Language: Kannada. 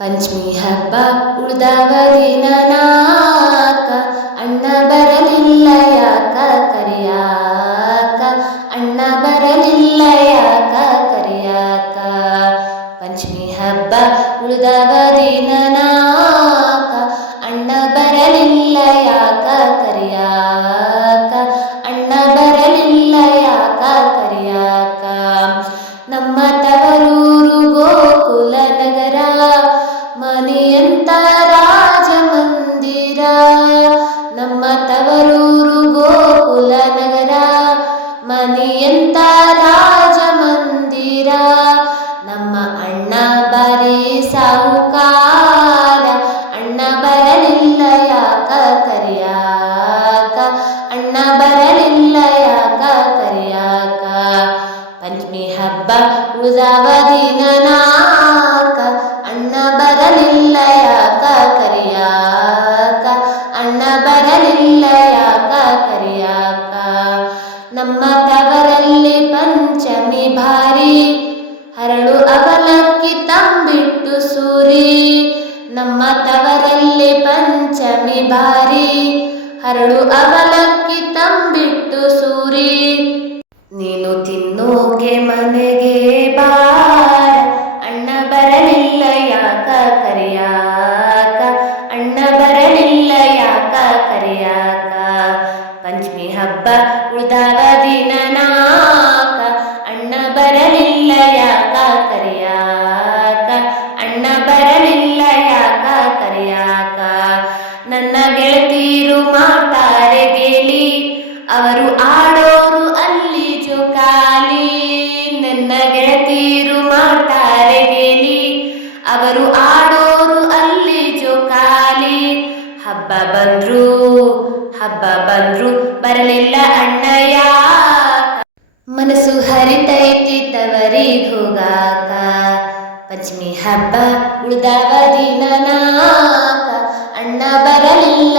ಪಂಚಮಿ ಹಬ್ಬ ಉಳ್ದವ ದಿನ ನಾಕ, ಅಣ್ಣ ಬರಲಿಲ್ಲ ಯಾಕ ಕರಿಯಾಕ, ಅಣ್ಣ ಬರಲಿಲ್ಲ ಯಾಕ ಕರಿಯಾಕ. ಪಂಚಮಿ ಹಬ್ಬ ಉಳ್ದವ ದಿನ ನಾಕ, ಅಣ್ಣ ಬರಲಿಲ್ಲ ಯಾಕ ಕರಿಯಾಕ, ಅಣ್ಣ ಬರಲಿಲ್ಲ ಯಾಕ ಕರಿಯಾಕ. ನಮ್ಮ ತವರೂರು ಗೋಕುಲ ನಗರ, ಮನೆಯಂತ ರಾಜಮಂದಿರ. ನಮ್ಮ ತವರೂರು ಗೋಕುಲ ನಗರ, ಮನೆಯಂತ ರಾಜಮಂದಿರ. ನಮ್ಮ ಅಣ್ಣ ಬಾರಿ ಸಾಹುಕಾರ, ಅಣ್ಣ ಬರಲಿಲ್ಲ ಯಾಕ ಕರಿಯಾಕ, ಅಣ್ಣ ಬರಲಿಲ್ಲ ಯಾಕ ಕರಿಯಾಕ. ಪಂಚಮಿ ಹಬ್ಬ ಉಳ್ದವ ದಿನ ನಾಕ, ಅಣ್ಣ ಬರಲಿಲ್ಲ ಯಾಕ ಕರಿಯಾಕ, ಅಣ್ಣ ಬರಲಿಲ್ಲ ಯಾಕ ಕರಿಯಾಕ. ನಮ್ಮ ತವರಲ್ಲಿ ಪಂಚಮಿ ಭಾರಿ, ಹರಳು ಅವಲಕ್ಕಿ ತಂಬಿಟ್ಟು ಸೂರಿ. ನಮ್ಮ ತವರಲ್ಲಿ ಪಂಚಮಿ ಭಾರಿ, ಹರಳು ಅವಲಕ್ಕಿ ತಂಬಿಟ್ಟು ಸೂರಿ. ನೀನು ತಿನ್ನೋಕೆ ಮನೆಗೆ ಬಾರ, ಅಣ್ಣ ಬರಲಿಲ್ಲ ಯಾಕ ಕರಿಯಾಕ, ಅಣ್ಣ ಬರಲಿಲ್ಲ ಯಾಕ ಕರಿಯಾಕ. ಪಂಚಮಿ ಹಬ್ಬ ಉಳ್ದವ ದಿನ ನಾಕ, ಅಣ್ಣ ಬರಲಿಲ್ಲ ಯಾಕ ಕರಿಯಾಕ, ಅಣ್ಣ ಬರಲಿಲ್ಲ ಯಾಕ ಕರಿಯಾಕ. ನನ್ನ ಗೆಳತೀರು ಮಾಡ್ತಾರೆ ಗೇಲಿ, ಅವರು ಆಡೋರು ಅಲ್ಲಿ ಜೋಕಾಲಿ. ನನ್ನ ಗೆಳತೀರು ಮಾಡ್ತಾರೆ ಗೇಲಿ, ಅವರು ಆಡೋರು ಅಲ್ಲಿ ಜೋಕಾಲಿ. ಹಬ್ಬ ಬಂದ್ರು ಬರಲಿಲ್ಲ ಅಣ್ಣ ಯಾಕ, ಮನಸ್ಸು ಹರಿತೈತಿ ತವರಿಗ್ ಹೋಗಾಕ. ಪಂಚಮಿ ಹಬ್ಬ ಉಳ್ದವ ದಿನ ನಾಕ, ಅಣ್ಣ ಬರಲಿಲ್ಲ